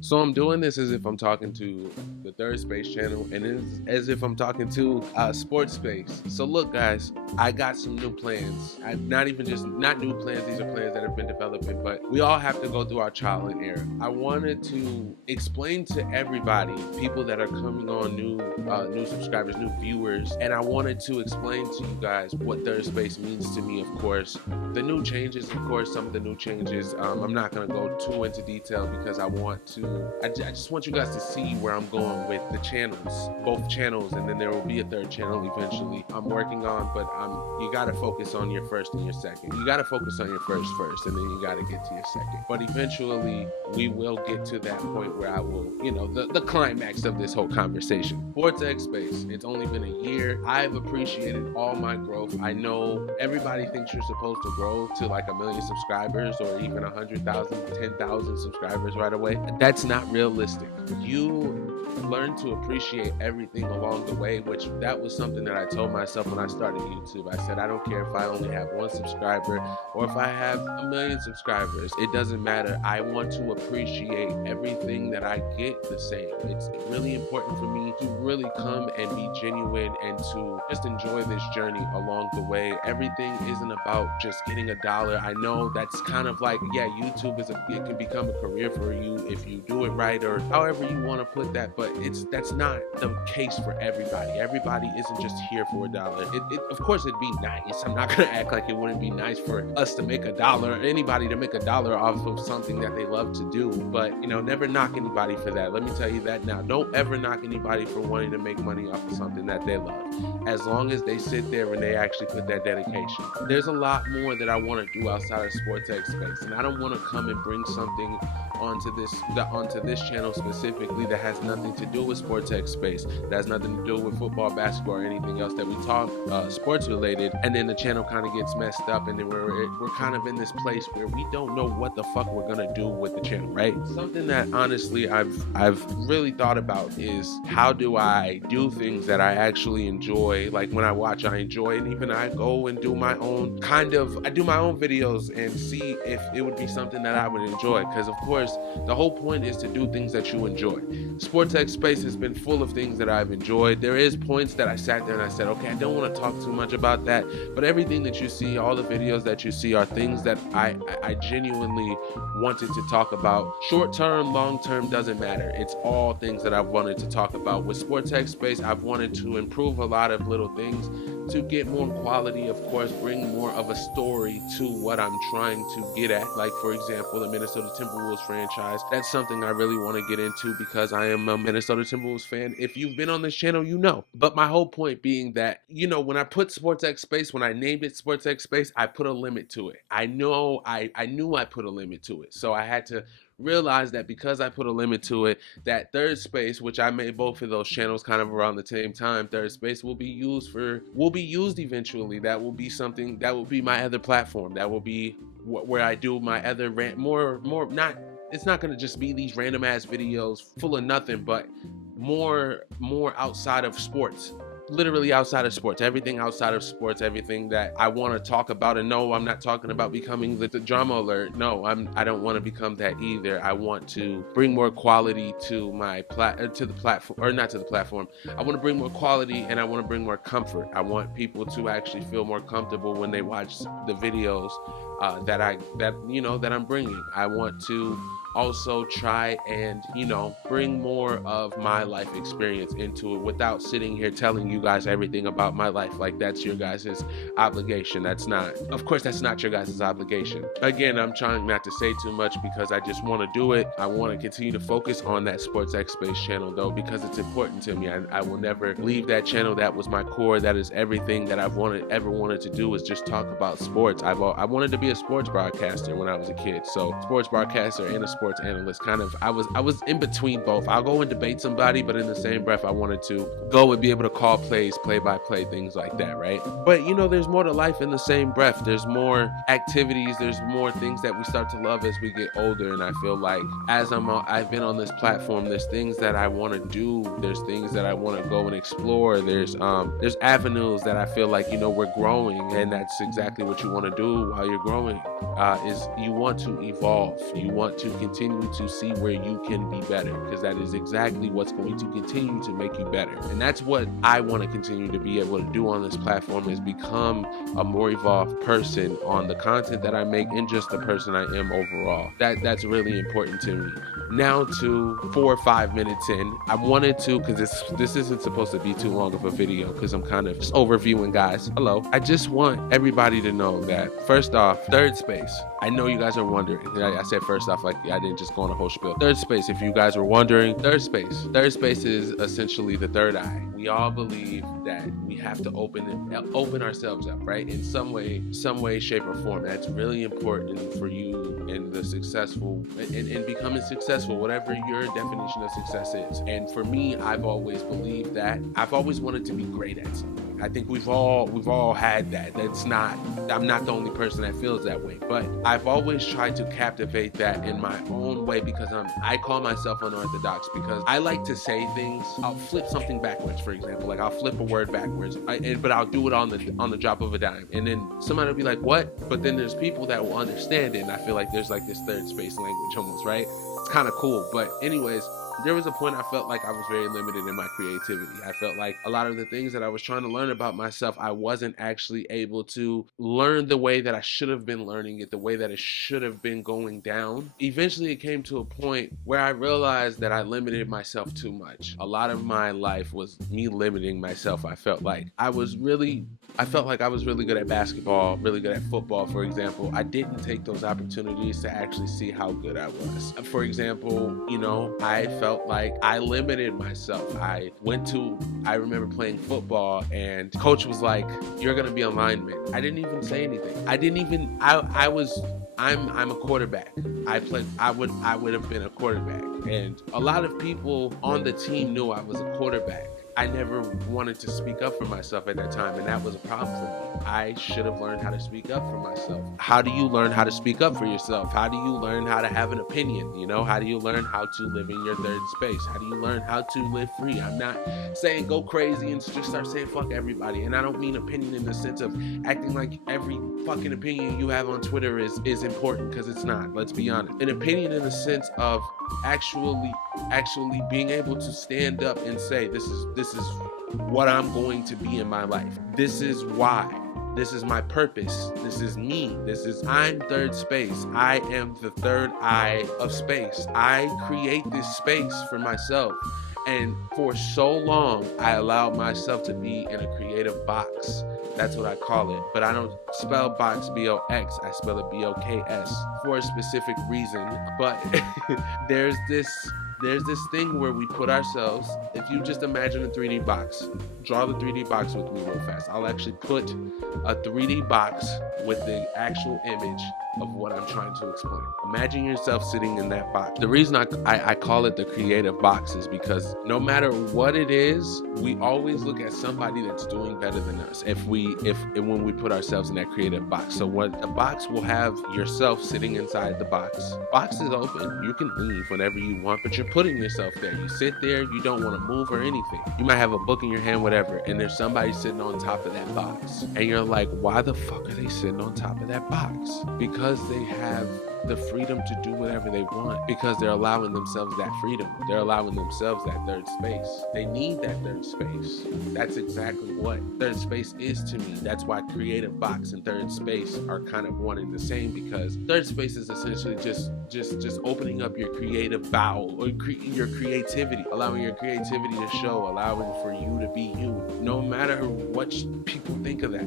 So I'm doing this as if I'm talking to the Third Space channel, and as if I'm talking to Sports Space. So look, guys, I got some new plans. Not even just not new plans; these are plans that have been developing. But we all have to go through our trial and error. I wanted to explain to everybody, people that are coming on, new subscribers, new viewers, and I wanted to explain to you guys what Third Space means to me. Of course, the new changes, of course, some of the new changes. I'm not gonna go too into detail because I just want you guys to see where I'm going with the channels, both channels, and then there will be a third channel eventually. I'm working on, but you gotta focus on your first and your second. You gotta focus on your first, and then you gotta get to your second. But eventually, we will get to that point where I will, the climax of this whole conversation. Vortex Space. It's only been a year. I've appreciated all my growth. I know everybody thinks you're supposed to grow to like 1 million subscribers or even 100,000, 10,000 subscribers right away. That's not realistic. You learn to appreciate everything along the way, which that was something that I told myself when I started YouTube. I said, I don't care if I only have 1 subscriber or if I have 1 million subscribers. It doesn't matter. I want to appreciate everything that I get the same. It's really important for me to really come and be genuine and to just enjoy this journey along the way. Everything isn't about just getting $1. I know that's kind of like, yeah, YouTube it can become a career for you if you do it right, or however you want to put that, but that's not the case for everybody. Everybody isn't just here for $1. Of course it'd be nice. I'm not gonna act like it wouldn't be nice for us to make $1, or anybody to make $1 off of something that they love to do, but never knock anybody for that. Let me tell you that now. Don't ever knock anybody for wanting to make money off of something that they love, as long as they sit there and they actually put that dedication. There's a lot more that I want to do outside of Sports X Space, and I don't want to come and bring something onto this channel specifically that has nothing to do with Sports X Space, that has nothing to do with football, basketball, or anything else that we talk sports related, and then the channel kind of gets messed up, and then we're kind of in this place where we don't know what the fuck we're gonna do with the channel, right? Something that honestly I've really thought about is, how do I do things that I actually enjoy? Like when I watch, I enjoy, and even I go and do my own videos and see if it would be something that I would enjoy, because of course the whole point is to do things that you enjoy. Sports X Space has been full of things that I've enjoyed. There is points that I sat there and I said, okay, I don't want to talk too much about that, but everything that you see, all the videos that you see, are things that I genuinely wanted to talk about. Short term, long term, doesn't matter. It's all things that I've wanted to talk about. With Sports X Space, I've wanted to improve a lot of little things to get more quality, of course, bring more of a story to what I'm trying to get at. Like, for example, the Minnesota Timberwolves franchise. That's something I really want to get into because I am a Minnesota Timberwolves fan. If you've been on this channel, you know. But my whole point being that, when I put Sports X Space, when I named it Sports X Space, I put a limit to it. I knew I put a limit to it. So I had to realize that because I put a limit to it, that Third Space, which I made both of those channels kind of around the same time, Third Space will be used eventually. That will be something, that will be my other platform. That will be where I do my other not, it's not going to just be these random ass videos full of nothing, but more outside of sports. Literally outside of sports, everything outside of sports, everything that I want to talk about. And no, I'm not talking about becoming the drama alert. No, I don't want to become that either. I want to bring more quality to the platform, or not to the platform. I want to bring more quality, and I want to bring more comfort. I want people to actually feel more comfortable when they watch the videos that I'm bringing. I want to also try and bring more of my life experience into it without sitting here telling you guys everything about my life. Like, that's your guys' obligation. That's not your guys' obligation. Again, I'm trying not to say too much because I just want to do it. I want to continue to focus on that Sports X Space channel though, because it's important to me. I will never leave that channel. That was my core. That is everything that I've ever wanted to do, is just talk about sports. I wanted to be a sports broadcaster when I was a kid. So sports broadcaster and a sports analyst, kind of, I was in between both. I'll go and debate somebody, but in the same breath I wanted to go and be able to call plays, play-by-play, things like that, right? But there's more to life in the same breath. There's more activities, there's more things that we start to love as we get older, and I feel like as I've been on this platform, there's things that I want to do, there's things that I want to go and explore, there's avenues that I feel like we're growing, and that's exactly what you want to do while you're growing, is you want to evolve, you want to continue continue to see where you can be better, because that is exactly what's going to continue to make you better. And that's what I want to continue to be able to do on this platform, is become a more evolved person on the content that I make and just the person I am overall. That's really important to me. Now to 4 or 5 minutes in, I wanted to, because this isn't supposed to be too long of a video, because I'm kind of just overviewing, guys. Hello. I just want everybody to know that, first off, THiiiRDSPACE. I know you guys are wondering. I said first off, like I didn't just go on a whole spiel. THiiiRDSPACE, if you guys were wondering, THiiiRDSPACE. THiiRDSPACE is essentially the third eye. We all believe that we have to open ourselves up, right? In some way, shape, or form. That's really important for you in the successful, in becoming successful, whatever your definition of success is. And for me, I've always believed that. I've always wanted to be great at something. I think we've all had that. I'm not the only person that feels that way, but I've always tried to captivate that in my own way, because I call myself unorthodox, because I like to say things. I'll flip something backwards, for example. Like I'll flip a word backwards, but I'll do it on the drop of a dime, and then somebody will be like, "What?" But then there's people that will understand it, and I feel like there's like this THiiiRDSPACE language almost, right? It's kind of cool. But anyways, there was a point I felt like I was very limited in my creativity. I felt like a lot of the things that I was trying to learn about myself, I wasn't actually able to learn the way that I should have been learning it, the way that it should have been going down. Eventually, it came to a point where I realized that I limited myself too much. A lot of my life was me limiting myself. I felt like I was really good at basketball, really good at football, for example. I didn't take those opportunities to actually see how good I was. For example, I felt like I limited myself. I remember playing football, and coach was like, "You're gonna be a lineman." I didn't even say anything. I'm a quarterback. I would have been a quarterback. And a lot of people on the team knew I was a quarterback. I never wanted to speak up for myself at that time, and that was a problem for me. I should have learned how to speak up for myself. How do you learn how to speak up for yourself? How do you learn how to have an opinion? How do you learn how to live in your THiiiRDSPACE? How do you learn how to live free? I'm not saying go crazy and just start saying fuck everybody. And I don't mean opinion in the sense of acting like every fucking opinion you have on Twitter is important, because it's not. Let's be honest. An opinion in the sense of actually being able to stand up and say, this is what I'm going to be in my life. This is why. This is my purpose. This is me. I'm THiiiRDSPACE. I am the third eye of space. I create this space for myself. And for so long, I allowed myself to be in a creative box. That's what I call it. But I don't spell box B-O-X. I spell it B-O-K-S for a specific reason. But there's this thing where we put ourselves, if you just imagine a 3D box, draw the 3D box with me real fast. I'll actually put a 3D box with the actual image of what I'm trying to explain. Imagine yourself sitting in that box. The reason I call it the creative box is because no matter what it is, we always look at somebody that's doing better than us when we put ourselves in that creative box. So what the box will have yourself sitting inside the box. Box is open. You can leave whenever you want, but you're putting yourself there. You sit there, you don't want to move or anything. You might have a book in your hand, whatever, and there's somebody sitting on top of that box. And you're like, why the fuck are they sitting on top of that box? Because they have the freedom to do whatever they want, because they're allowing themselves that freedom. They're allowing themselves that THiiiRDSPACE. They need that THiiiRDSPACE. That's exactly what THiiiRDSPACE is to me. That's why creative box and THiiiRDSPACE are kind of one and the same, because THiiiRDSPACE is essentially just opening up your creative bowel, or your creativity, allowing your creativity to show, allowing for you to be you, no matter what people think of that.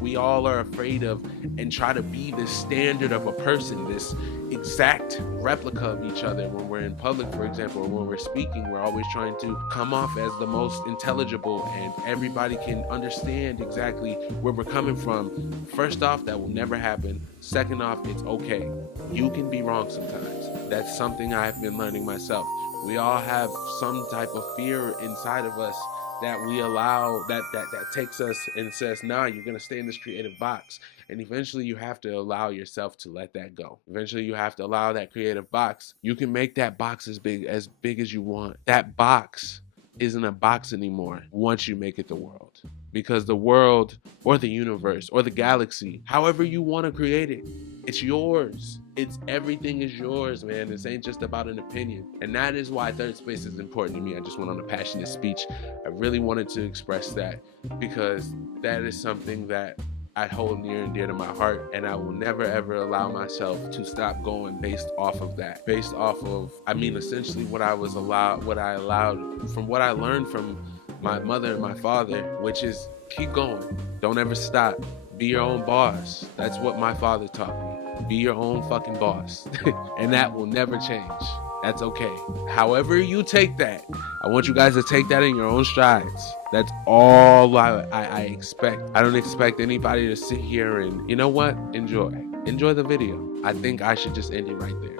We all are afraid of and try to be this standard of a person, this exact replica of each other. When we're in public, for example, or when we're speaking, we're always trying to come off as the most intelligible, and everybody can understand exactly where we're coming from. First off, that will never happen. Second off, it's okay. You can be wrong sometimes. That's something I've been learning myself. We all have some type of fear inside of us that we allow, that takes us and says, nah, you're going to stay in this creative box. And eventually you have to allow yourself to let that go. Eventually you have to allow that creative box. You can make that box as big as you want. That box isn't a box anymore once you make it the world. Because the world, or the universe, or the galaxy, however you want to create it, It's yours. It's everything is yours, man. This ain't just about an opinion. And that is why third space is important to me. I just went on a passionate speech. I really wanted to express that because that is something that I hold near and dear to my heart, and I will never ever allow myself to stop going based off of that. Based off of, I mean, essentially what I allowed from what I learned from my mother and my father, which is keep going. Don't ever stop. Be your own boss. That's what my father taught me. Be your own fucking boss. And that will never change. That's okay. However you take that, I want you guys to take that in your own strides. That's all I expect. I don't expect anybody to sit here and, you know what? Enjoy the video. I think I should just end it right there.